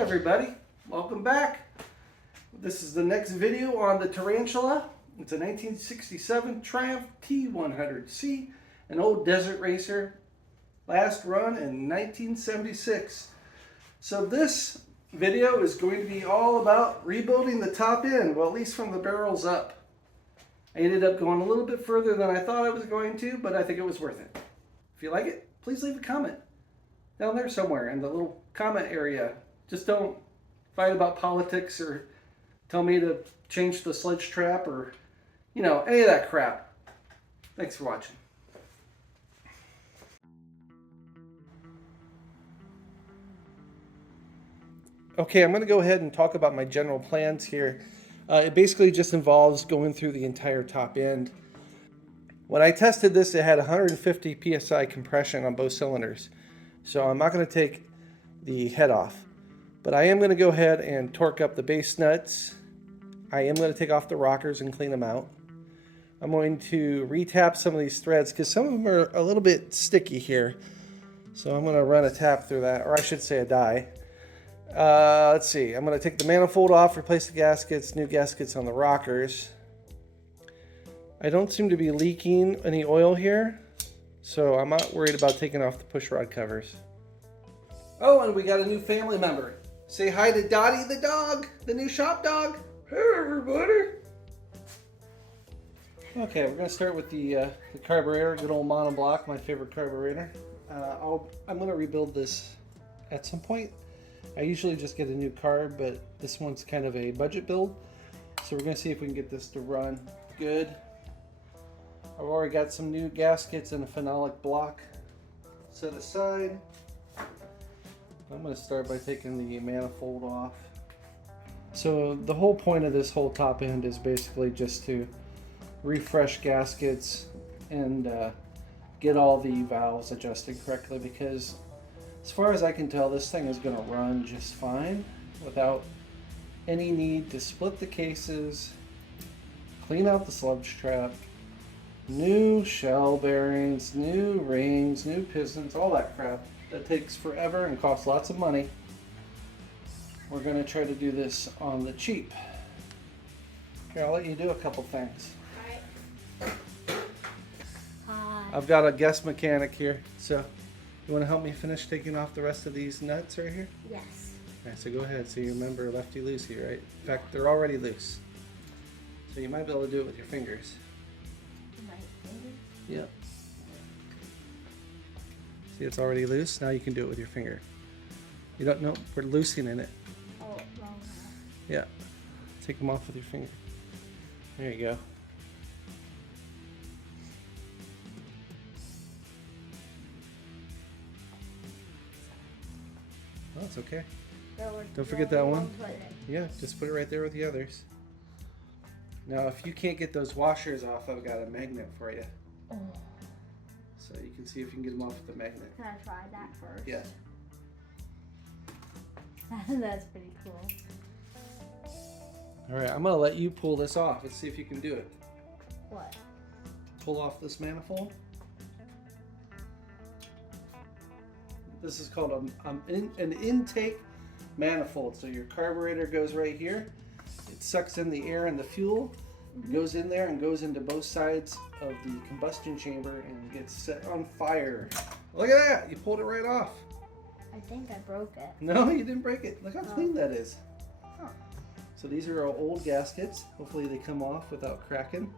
everybody, welcome back. This is the next video on the Tarantula. It's a 1967 Triumph T100C, an old desert racer, last run in 1976. So this video is going to be all about rebuilding the top end, well, at least from the barrels up. I ended up going a little bit further than I thought I was going to, but I think it was worth it. If you like it, please leave a comment down there somewhere in the little comment area. Just don't fight about politics or tell me to change the sledge trap or, you know, any of that crap. Thanks for watching. Okay, I'm going to go ahead and talk about my general plans here. It basically just involves going through the entire top end. When I tested this, it had 150 psi compression on both cylinders. So I'm not going to take the head off. But I am going to go ahead and torque up the base nuts. I am going to take off the rockers and clean them out. I'm going to retap some of these threads because some of them are a little bit sticky here. So I'm going to run a tap through that, or I should say a die. Let's see, I'm going to take the manifold off, replace the gaskets, new gaskets on the rockers. I don't seem to be leaking any oil here, so I'm not worried about taking off the push rod covers. Oh, and we got a new family member. Say hi to Dottie the dog, the new shop dog. Hey everybody. Okay, we're going to start with the carburetor, good old monoblock, my favorite carburetor. I'm going to rebuild this at some point. I usually just get a new carb, but this one's kind of a budget build. So we're going to see if we can get this to run good. I've already got some new gaskets and a phenolic block set aside. I'm going to start by taking the manifold off. So the whole point of this whole top end is basically just to refresh gaskets and get all the valves adjusted correctly, because as far as I can tell, this thing is going to run just fine without any need to split the cases, clean out the sludge trap, new shell bearings, new rings, new pistons, all that crap. That takes forever and costs lots of money. We're going to try to do this on the cheap. Here, I'll let you do a couple things. Alright. Hi. I've got a guest mechanic here, so you want to help me finish taking off the rest of these nuts right here? Yes. Alright, so go ahead. So you remember lefty-loosey, right? In fact, they're already loose. So you might be able to do it with your fingers. My fingers? Yep. See, it's already loose. Now you can do it with your finger. You don't know, we're loosening it. Oh, wrong hand. Yeah. Take them off with your finger. There you go. Oh, it's okay. Don't forget that one. Yeah, just put it right there with the others. Now, if you can't get those washers off, I've got a magnet for you. Oh. So you can see if you can get them off with the magnet. Can I try that first? Yeah. That's pretty cool. All right, I'm gonna let you pull this off. Let's see if you can do it. What? Pull off this manifold. This is called an intake manifold. So your carburetor goes right here. It sucks in the air and the fuel, goes in there and goes into both sides of the combustion chamber and gets set on fire. Look at that! You pulled it right off. I think I broke it. No, you didn't break it. Look how clean that is. Huh. So these are our old gaskets. Hopefully they come off without cracking.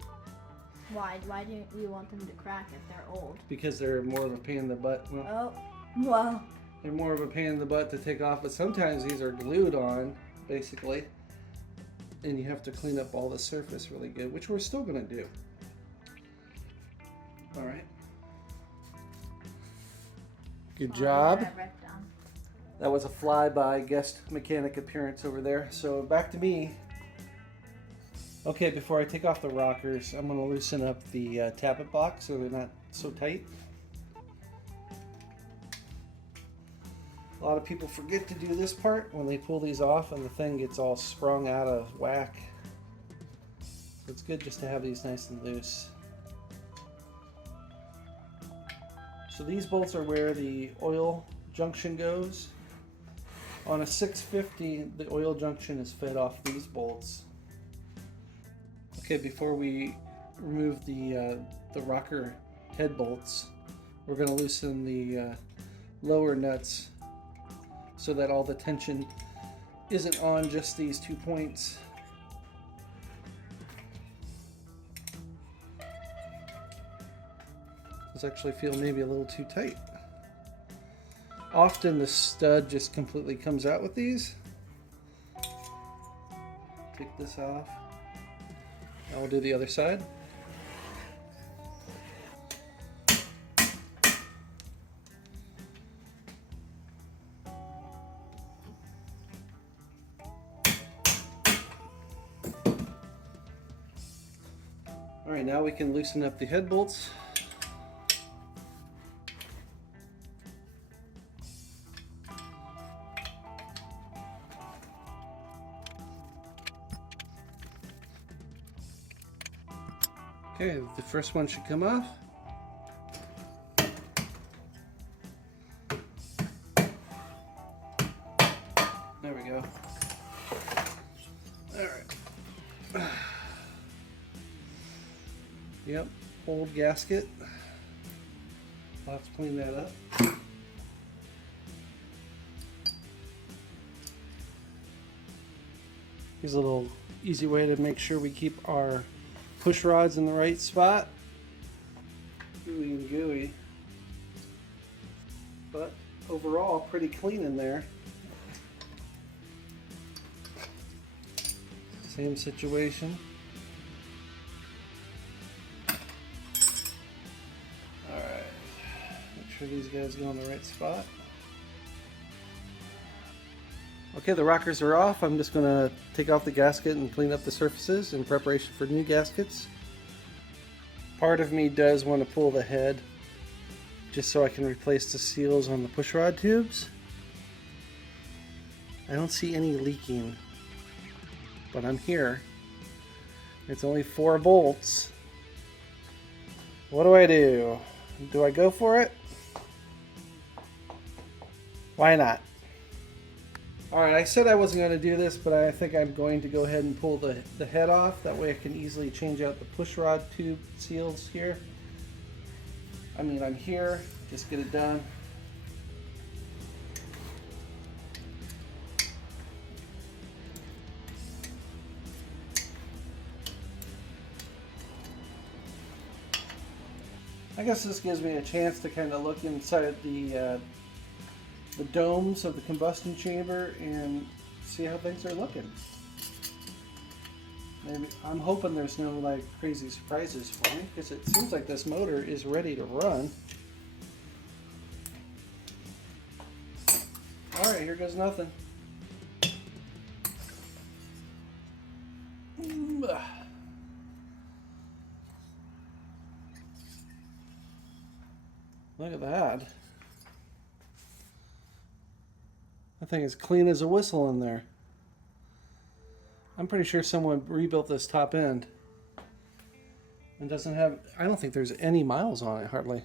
Why? Why do you want them to crack if they're old? Because they're more of a pain in the butt. Well, Oh, well. they're more of a pain in the butt to take off, but sometimes these are glued on, basically. And you have to clean up all the surface really good, which we're still going to do. All right. Good job. That was a flyby guest mechanic appearance over there. So back to me. Okay, before I take off the rockers, I'm going to loosen up the tappet box so they're not so tight. A lot of people forget to do this part when they pull these off and the thing gets all sprung out of whack. So it's good just to have these nice and loose. So these bolts are where the oil junction goes. On a 650, the oil junction is fed off these bolts. Okay, before we remove the rocker head bolts, we're going to loosen the lower nuts so that all the tension isn't on just these 2 points. Those actually feel maybe a little too tight. Often the stud just completely comes out with these. Take this off. Now we'll do the other side. Alright, now we can loosen up the head bolts. Okay, the first one should come off. There we go. Alright. Yep, old gasket. I'll have to clean that up. Here's a little easy way to make sure we keep our push rods in the right spot. Gooey and gooey. But overall, pretty clean in there. Same situation. Alright. Make sure these guys go in the right spot. Okay, the rockers are off. I'm just going to take off the gasket and clean up the surfaces in preparation for new gaskets. Part of me does want to pull the head just so I can replace the seals on the pushrod tubes. I don't see any leaking, but I'm here. It's only 4 bolts. What do I do? Do I go for it? Why not? Alright, I said I wasn't going to do this, but I think I'm going to go ahead and pull the head off. That way I can easily change out the pushrod tube seals here. I mean, I'm here. Just get it done. I guess this gives me a chance to kind of look inside the domes of the combustion chamber and see how things are looking. Maybe I'm hoping there's no like crazy surprises for me, because it seems like this motor is ready to run. All right, here goes nothing. Look at that. That thing is clean as a whistle in there. I'm pretty sure someone rebuilt this top end and doesn't have, I don't think there's any miles on it hardly.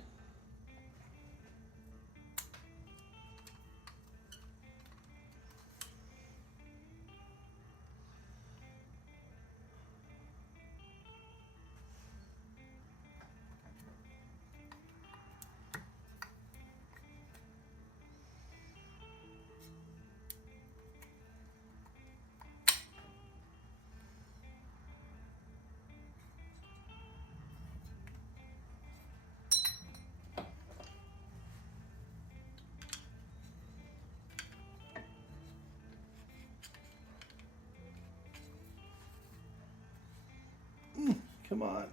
Come on.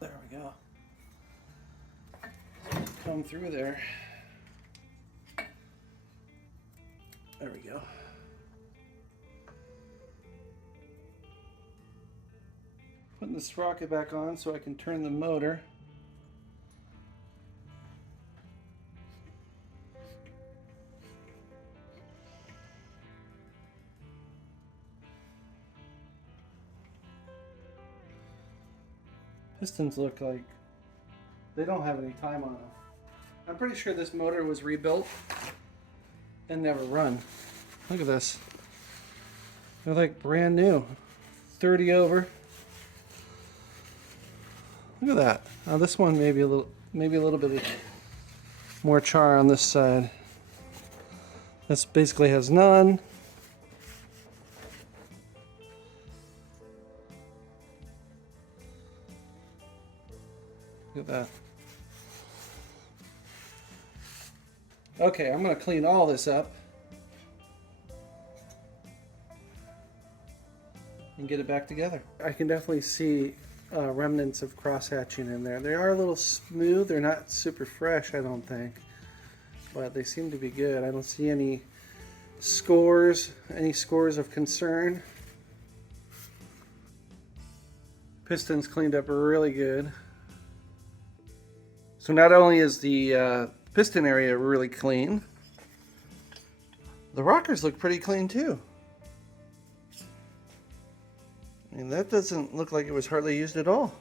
There we go. Come through there. There we go. Putting the sprocket back on so I can turn the motor. Pistons look like they don't have any time on them. I'm pretty sure this motor was rebuilt and never run. Look at this. They're like brand new. 30 over. Look at that. Now this one maybe a little bit more char on this side. This basically has none. Look at that. Okay, I'm going to clean all this up and get it back together. I can definitely see remnants of cross-hatching in there. They are a little smooth. They're not super fresh, I don't think, but they seem to be good. I don't see any scores of concern. Piston's cleaned up really good. So not only is the piston area really clean, the rockers look pretty clean too. I mean, that doesn't look like it was hardly used at all.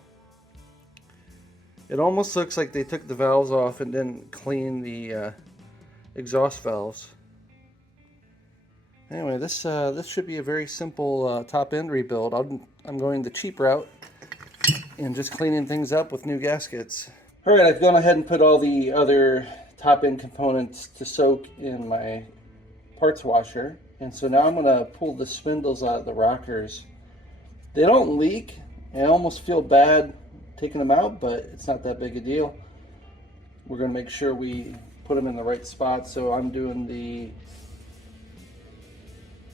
It almost looks like they took the valves off and didn't clean the exhaust valves. Anyway, this should be a very simple top end rebuild. I'm going the cheap route and just cleaning things up with new gaskets. All right, I've gone ahead and put all the other top end components to soak in my parts washer, and so now I'm going to pull the spindles out of the rockers. They don't leak. I almost feel bad taking them out, but it's not that big a deal. We're going to make sure we put them in the right spot. So I'm doing the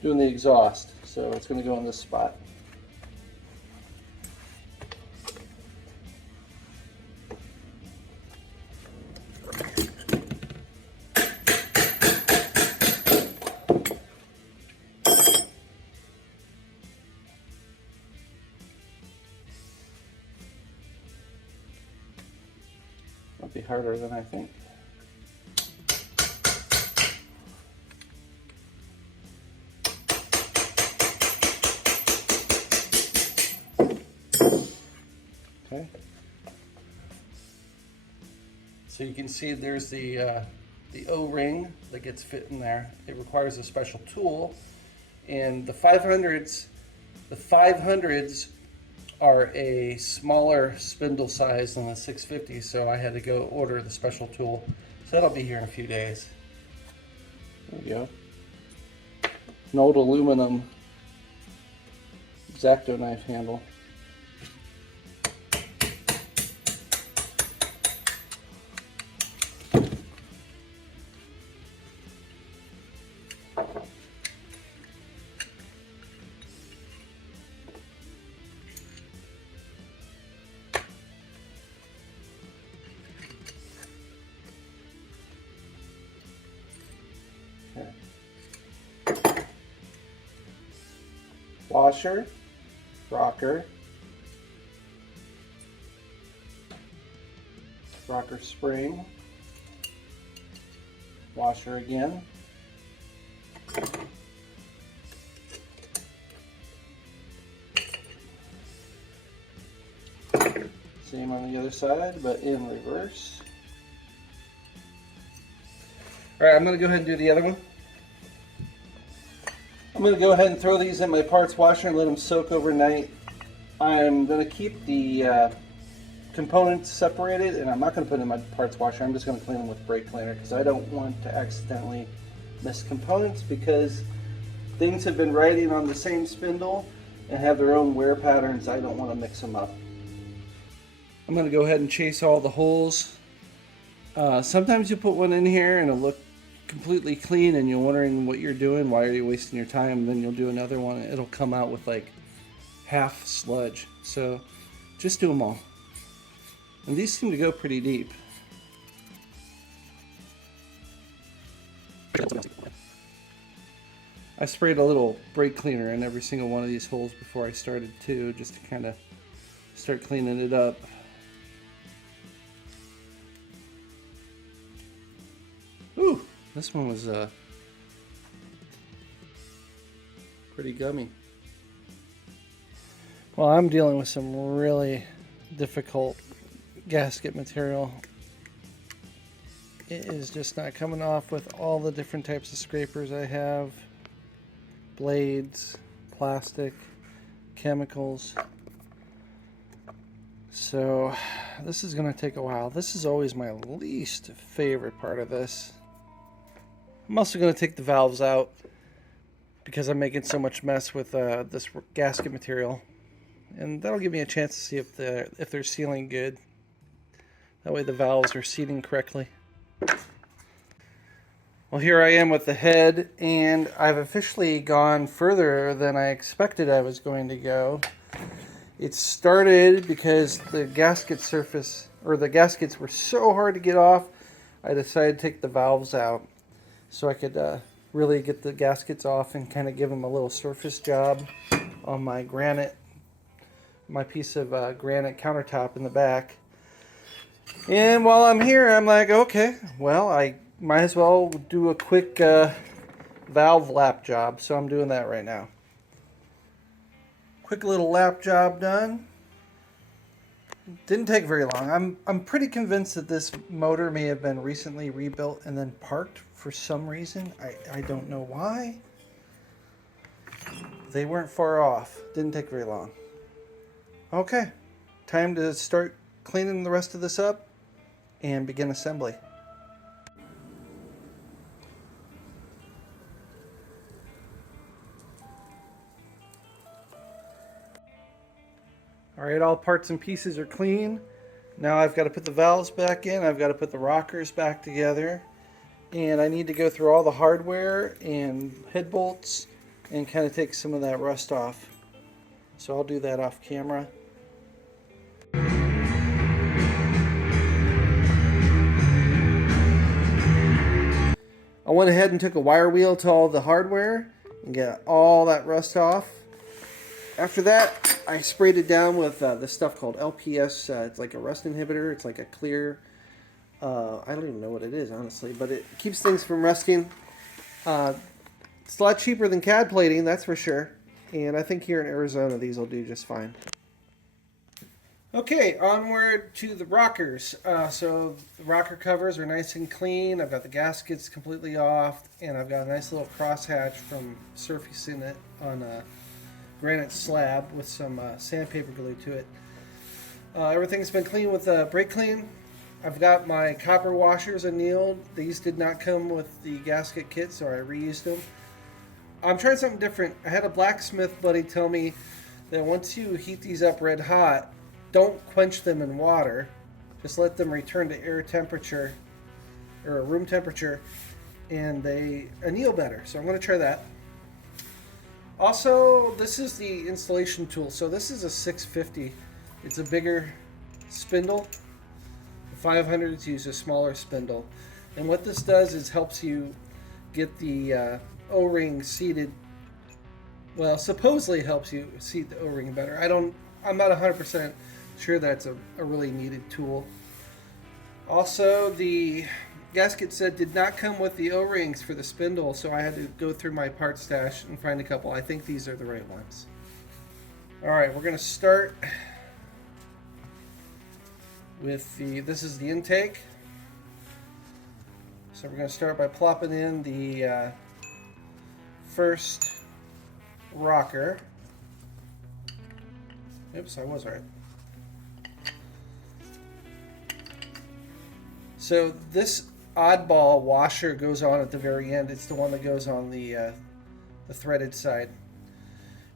exhaust, so it's going to go in this spot. Might be harder than I think. Okay. So you can see there's the O-ring that gets fit in there. It requires a special tool, and the 500s are a smaller spindle size than the 650s, so I had to go order the special tool. So that'll be here in a few days. There we go. An old aluminum X-Acto knife handle. Washer, rocker, rocker spring, washer again, same on the other side but in reverse. Alright, I'm going to go ahead and do the other one. I'm going to go ahead and throw these in my parts washer and let them soak overnight. I'm going to keep the components separated, and I'm not going to put them in my parts washer. I'm just going to clean them with brake cleaner because I don't want to accidentally miss components, because things have been riding on the same spindle and have their own wear patterns. I don't want to mix them up. I'm going to go ahead and chase all the holes. Sometimes you put one in here and it'll look completely clean and you're wondering what you're doing, why are you wasting your time, and then you'll do another one, it'll come out with like half sludge. So just do them all, and these seem to go pretty deep. I sprayed a little brake cleaner in every single one of these holes before I started too, just to kind of start cleaning it up. Ooh, this one was pretty gummy. Well, I'm dealing with some really difficult gasket material. It is just not coming off with all the different types of scrapers I have. Blades, plastic, chemicals. So this is going to take a while. This is always my least favorite part of this. I'm also going to take the valves out because I'm making so much mess with this gasket material. And that'll give me a chance to see if they're sealing good. That way the valves are seating correctly. Well, here I am with the head, and I've officially gone further than I expected I was going to go. It started because the gasket surface, or the gaskets were so hard to get off, I decided to take the valves out so I could really get the gaskets off and kind of give them a little surface job on my piece of granite countertop in the back. And while I'm here, I'm like, okay, well, I might as well do a quick valve lap job, so I'm doing that right now. Quick little lap job done. Didn't take very long. I'm pretty convinced that this motor may have been recently rebuilt and then parked for some reason. I don't know why. They weren't far off. Didn't take very long. Okay, time to start cleaning the rest of this up and begin assembly. Alright, all parts and pieces are clean. Now I've got to put the valves back in, I've got to put the rockers back together, and I need to go through all the hardware and head bolts and kind of take some of that rust off. So I'll do that off camera. I went ahead and took a wire wheel to all the hardware and get all that rust off. After that, I sprayed it down with this stuff called LPS. It's like a rust inhibitor. It's like a clear, I don't even know what it is, honestly, but it keeps things from rusting. It's a lot cheaper than CAD plating, that's for sure. And I think here in Arizona, these will do just fine. Okay, onward to the rockers. So the rocker covers are nice and clean. I've got the gaskets completely off, and I've got a nice little crosshatch from surfacing it on a granite slab with some sandpaper glued to it. Everything's been cleaned with brake clean. I've got my copper washers annealed. These did not come with the gasket kit, so I reused them. I'm trying something different. I had a blacksmith buddy tell me that once you heat these up red hot, don't quench them in water. Just let them return to air temperature or room temperature, and they anneal better. So I'm going to try that. Also, this is the installation tool. So this is a 650. It's a bigger spindle. The 500s use a smaller spindle. And what this does is helps you get the O-ring seated. Well, supposedly helps you seat the O-ring better. I'm not 100% sure that's a really needed tool. Also, the gasket set did not come with the O-rings for the spindle, so I had to go through my part stash and find a couple. I think these are the right ones. Alright, we're going to start with this is the intake. So we're going to start by plopping in the first rocker. Oops, I was right. So this oddball washer goes on at the very end. It's the one that goes on the threaded side.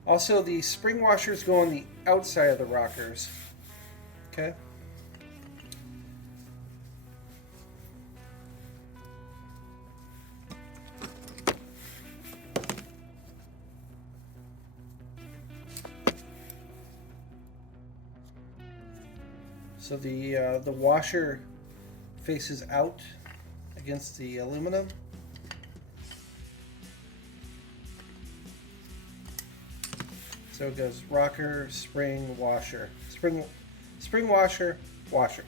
Also, the spring washers go on the outside of the rockers. Okay. So the washer faces out against the aluminum. So it goes rocker, spring, washer. Spring washer, washer.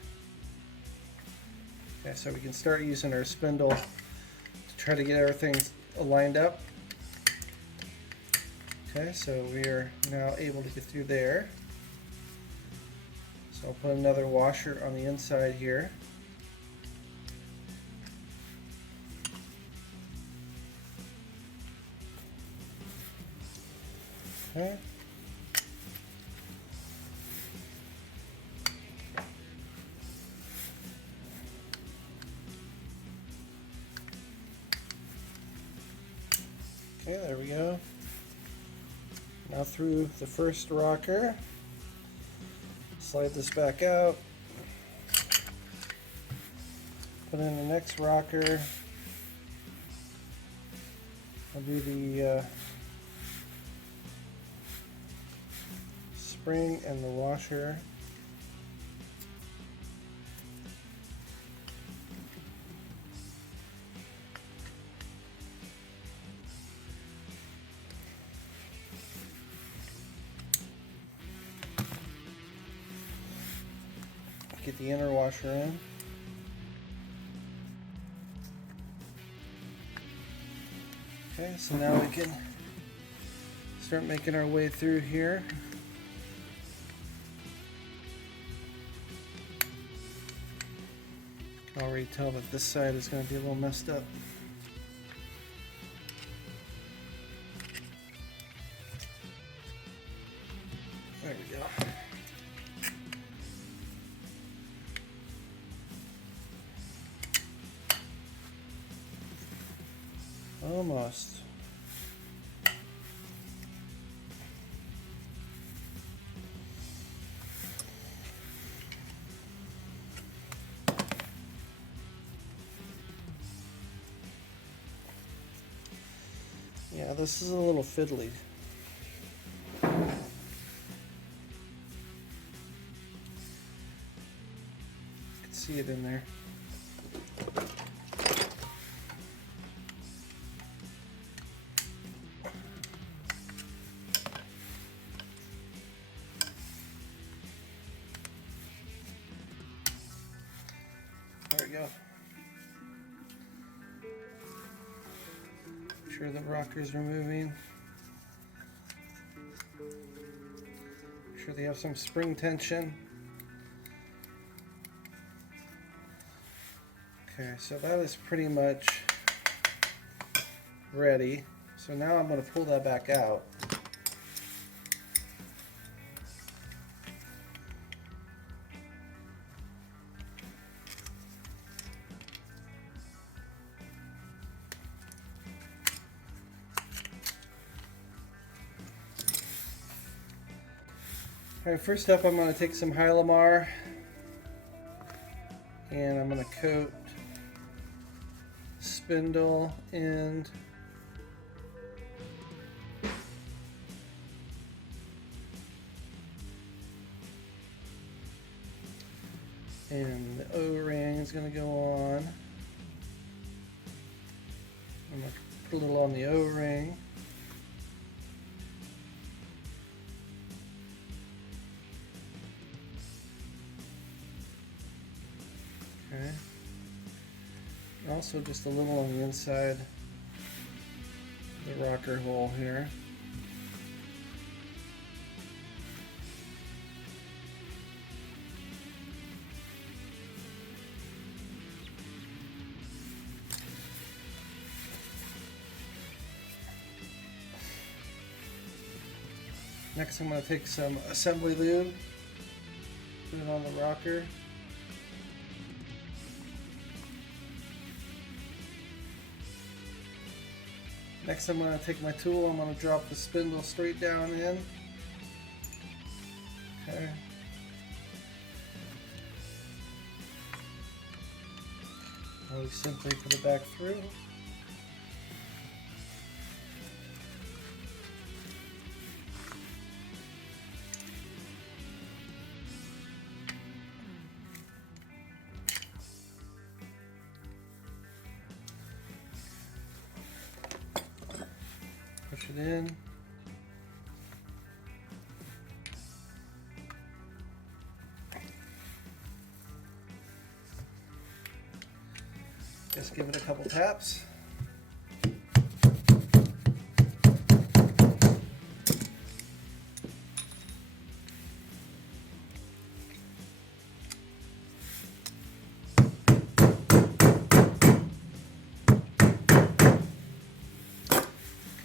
Okay, so we can start using our spindle to try to get everything lined up. Okay, so we are now able to get through there. So I'll put another washer on the inside here. Okay. Okay, there we go. Now through the first rocker, slide this back out, put in the next rocker. I'll do the spring and the washer. Get the inner washer in. Okay, so now we can start making our way through here. I can already tell that this side is going to be a little messed up. There we go. Almost. Yeah, this is a little fiddly. You can see it in there. There we go. Make sure the rocker's removing. Make sure they have some spring tension. Okay, so that is pretty much ready. So now I'm going to pull that back out. Alright, first up I'm going to take some Hylamar and I'm going to coat spindle end and the O-ring is going to go on. I'm going to put a little on the O-ring. Okay. Also just a little on the inside the rocker hole here. Next I'm going to take some assembly lube, put it on the rocker. Next I'm going to take my tool, I'm going to drop the spindle straight down in. Okay. I'll simply put it back through. Push it in. Just give it a couple taps.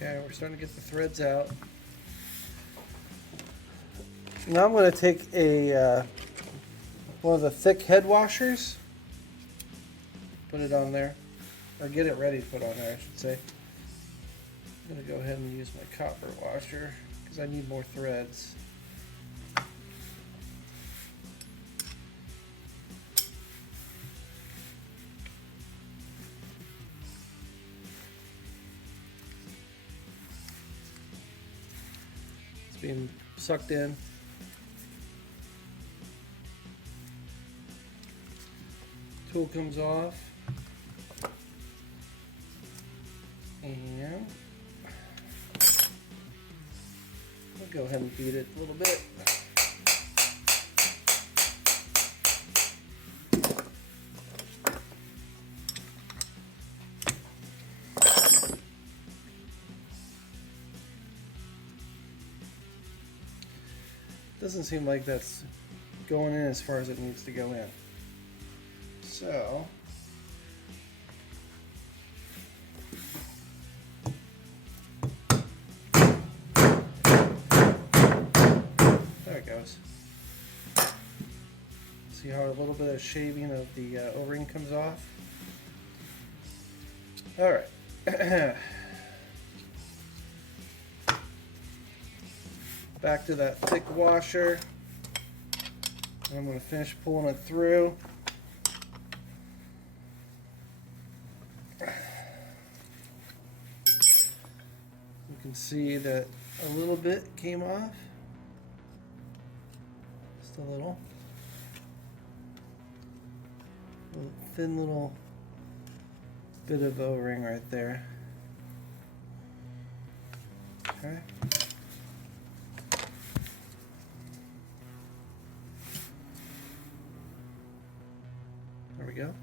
Okay, we're starting to get the threads out. Now I'm going to take a one of the thick head washers, put it on there, or get it ready to put on there, I should say. I'm going to go ahead and use my copper washer because I need more threads. It's being sucked in. Tool comes off, and we'll go ahead and beat it a little bit. Doesn't seem like that's going in as far as it needs to go in. So there it goes. See how a little bit of shaving of the O-ring comes off? All right. Back to that thick washer. I'm going to finish pulling it through. You can see that a little bit came off. Just a little. A thin little bit of O-ring right there. Okay. There we go.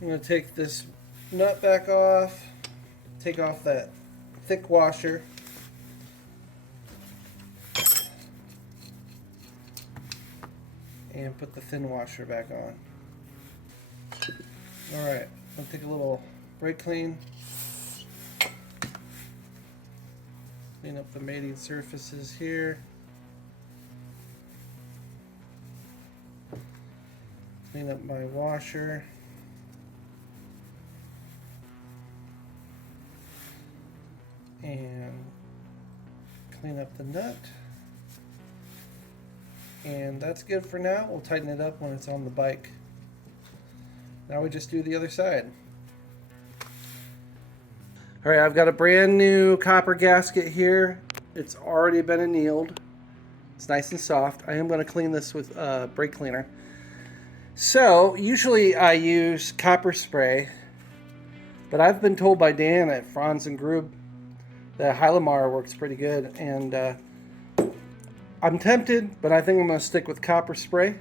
I'm going to take this nut back off, take off that thick washer, and put the thin washer back on. Alright, I'll take a little brake clean, clean up the mating surfaces here. Clean up my washer. And clean up the nut. And that's good for now. We'll tighten it up when it's on the bike. Now we just do the other side. Alright, I've got a brand new copper gasket here. It's already been annealed. It's nice and soft. I am going to clean this with brake cleaner. So, usually I use copper spray, but I've been told by Dan at Franz and Grub that Hylamar works pretty good, and I'm tempted, but I think I'm going to stick with copper spray.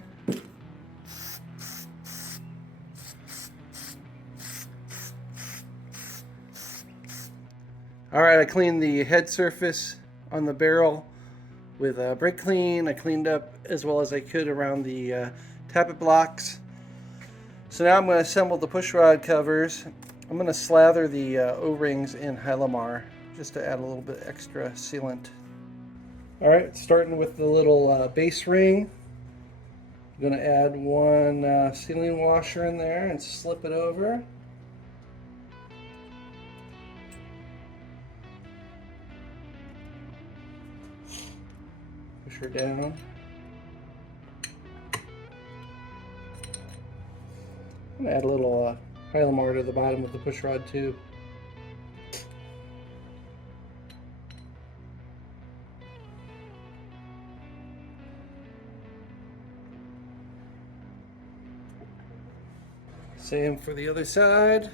Alright, I cleaned the head surface on the barrel with brake clean. I cleaned up as well as I could around the tappet blocks. So now I'm going to assemble the pushrod covers. I'm going to slather the O-rings in Hylamar just to add a little bit extra sealant. Alright, starting with the little base ring. I'm going to add one sealing washer in there and slip it over. Push her down. I'm going to add a little Hylamar to the bottom of the pushrod tube. Same for the other side.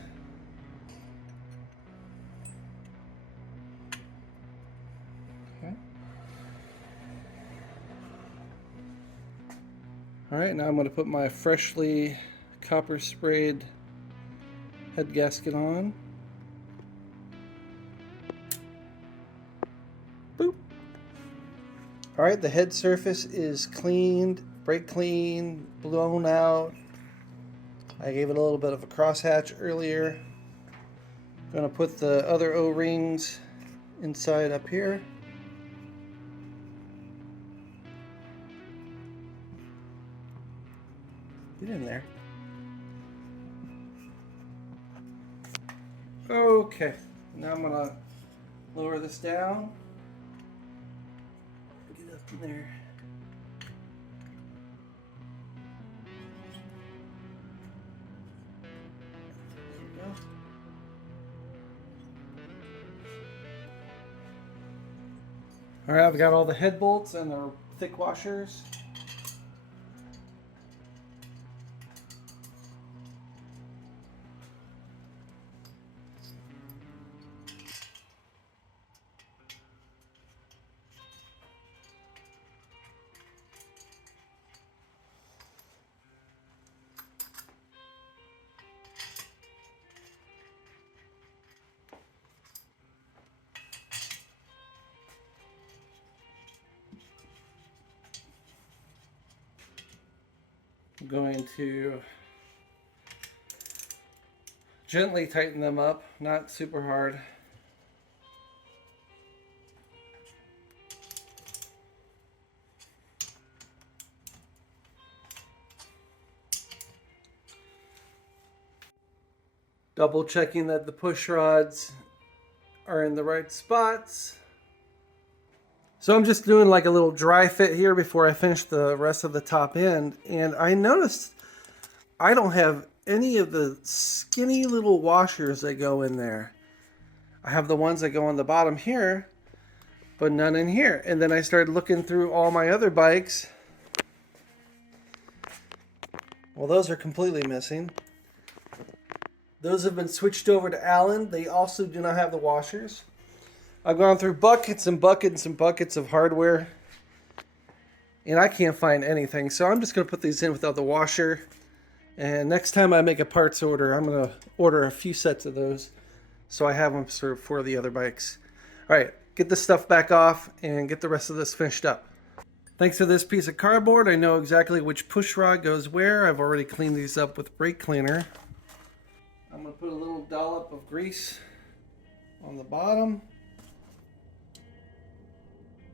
Okay. Alright, now I'm going to put my freshly copper sprayed head gasket on. Boop. Alright, the head surface is cleaned, brake clean, blown out. I gave it a little bit of a crosshatch earlier. I'm going to put the other O-rings inside up here. Get in there. Okay, now I'm gonna lower this down. Get up in there. There we go. All right, I've got all the head bolts and the thick washers. I'm going to gently tighten them up, not super hard. Double checking that the push rods are in the right spots. So I'm just doing like a little dry fit here before I finish the rest of the top end. And I noticed I don't have any of the skinny little washers that go in there. I have the ones that go on the bottom here, but none in here. And then I started looking through all my other bikes. Well, those are completely missing. Those have been switched over to Allen. They also do not have the washers. I've gone through buckets and buckets and buckets of hardware, and I can't find anything. So I'm just going to put these in without the washer. And next time I make a parts order, I'm going to order a few sets of those so I have them for the other bikes. All right, get this stuff back off and get the rest of this finished up. Thanks to this piece of cardboard, I know exactly which push rod goes where. I've already cleaned these up with brake cleaner. I'm going to put a little dollop of grease on the bottom.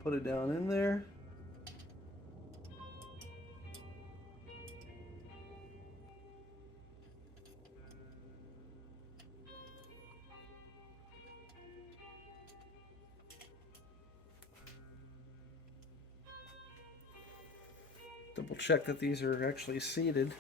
Put it down in there. Double check that these are actually seated.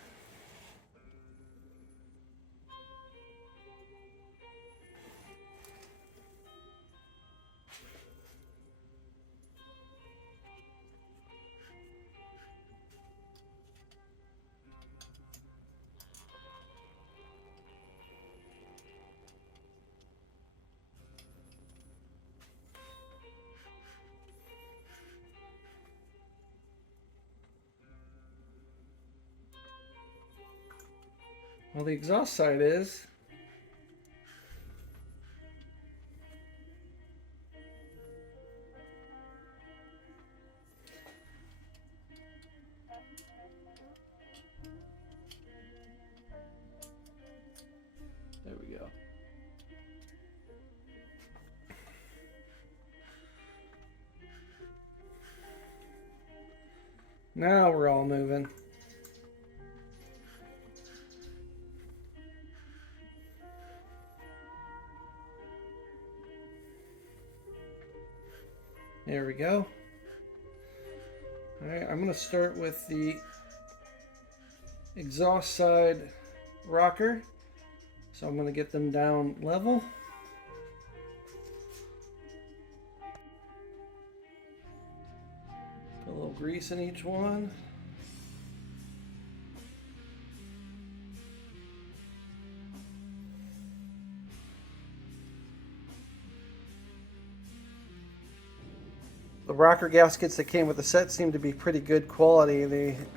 Well, the exhaust side is. There we go. Now we're all moving. There we go. All right, I'm going to start with the exhaust side rocker. So I'm going to get them down level. Put a little grease in each one. The rocker gaskets that came with the set seem to be pretty good quality.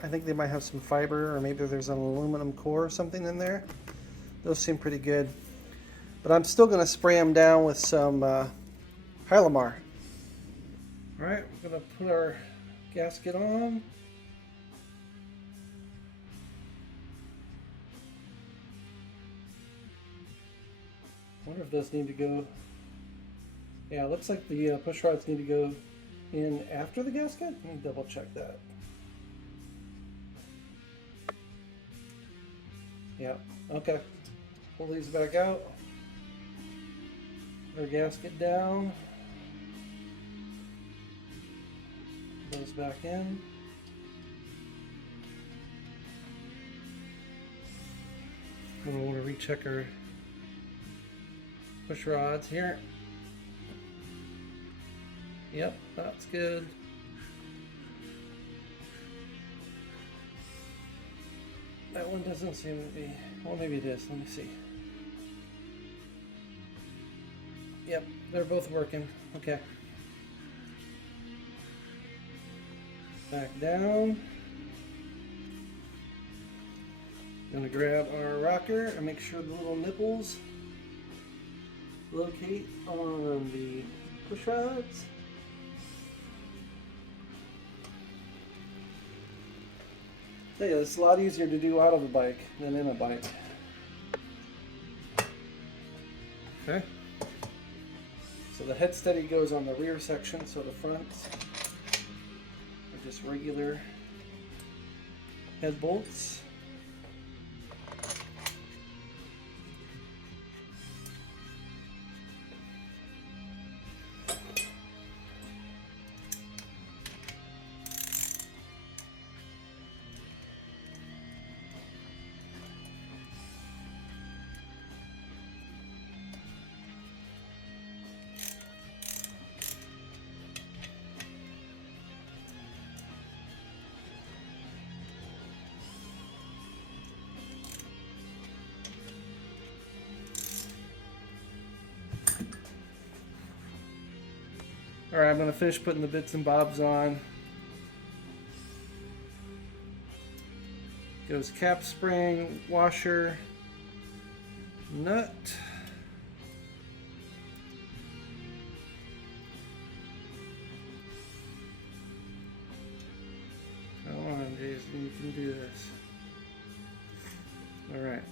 I think they might have some fiber, or maybe there's an aluminum core or something in there. Those seem pretty good. But I'm still going to spray them down with some Hylamar. All right, we're going to put our gasket on. I wonder if those need to go Yeah, it looks like the push rods need to go in after the gasket. Let me double check that. Yeah, okay. Pull these back out. Put our gasket down. Those back in. And we'll want to recheck our push rods here. Yep, that's good. That one doesn't seem to be, well maybe it is, let me see. Yep, they're both working, okay. Back down. Gonna grab our rocker and make sure the little nipples locate on the push rods. Tell you, it's a lot easier to do out of a bike than in a bike. Okay. So the head steady goes on the rear section, so the fronts are just regular head bolts. Alright, I'm going to finish putting the bits and bobs on. Goes cap spring, washer, nut. Come on, Jason, you can do this. Alright.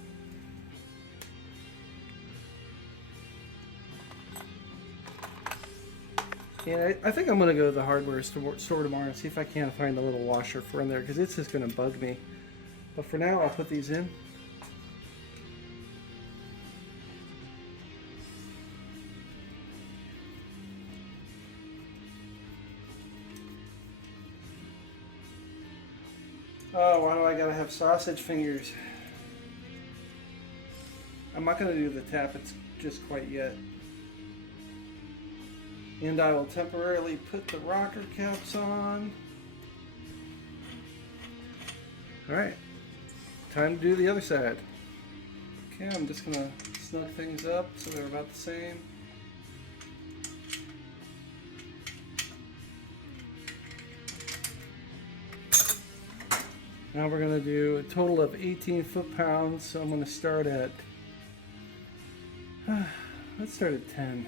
Yeah, I think I'm going to go to the hardware store tomorrow and see if I can't find a little washer for in there, because it's just going to bug me. But for now, I'll put these in. Oh, why do I gotta have sausage fingers? I'm not gonna do the tappets just quite yet. And I will temporarily put the rocker caps on. Alright, time to do the other side. Okay, I'm just gonna snug things up so they're about the same. Now we're going to do a total of 18 foot-pounds, so I'm going to start at, let's start at 10.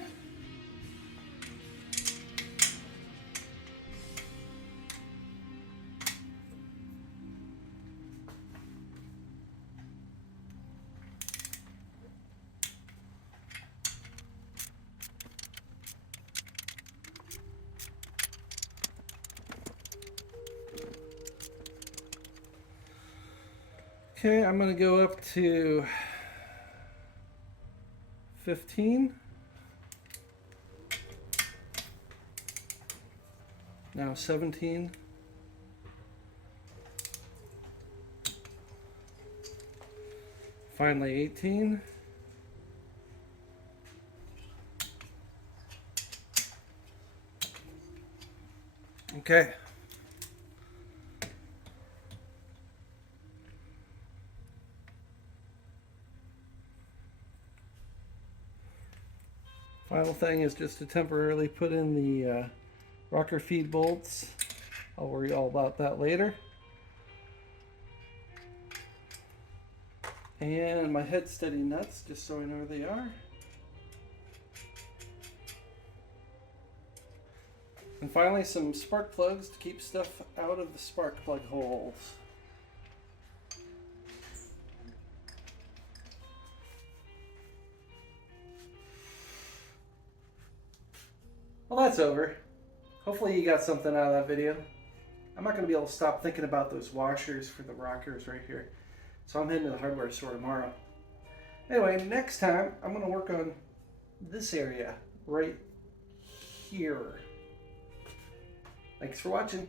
Okay, I'm going to go up to 15. Now 17. Finally 18. Okay. Final thing is just to temporarily put in the rocker feed bolts. I'll worry all about that later. And my head steady nuts, just so I know where they are. And finally some spark plugs to keep stuff out of the spark plug holes. Well, that's over. Hopefully you got something out of that video. I'm not going to be able to stop thinking about those washers for the rockers right here. So I'm heading to the hardware store tomorrow. Anyway, next time I'm going to work on this area right here. Thanks for watching.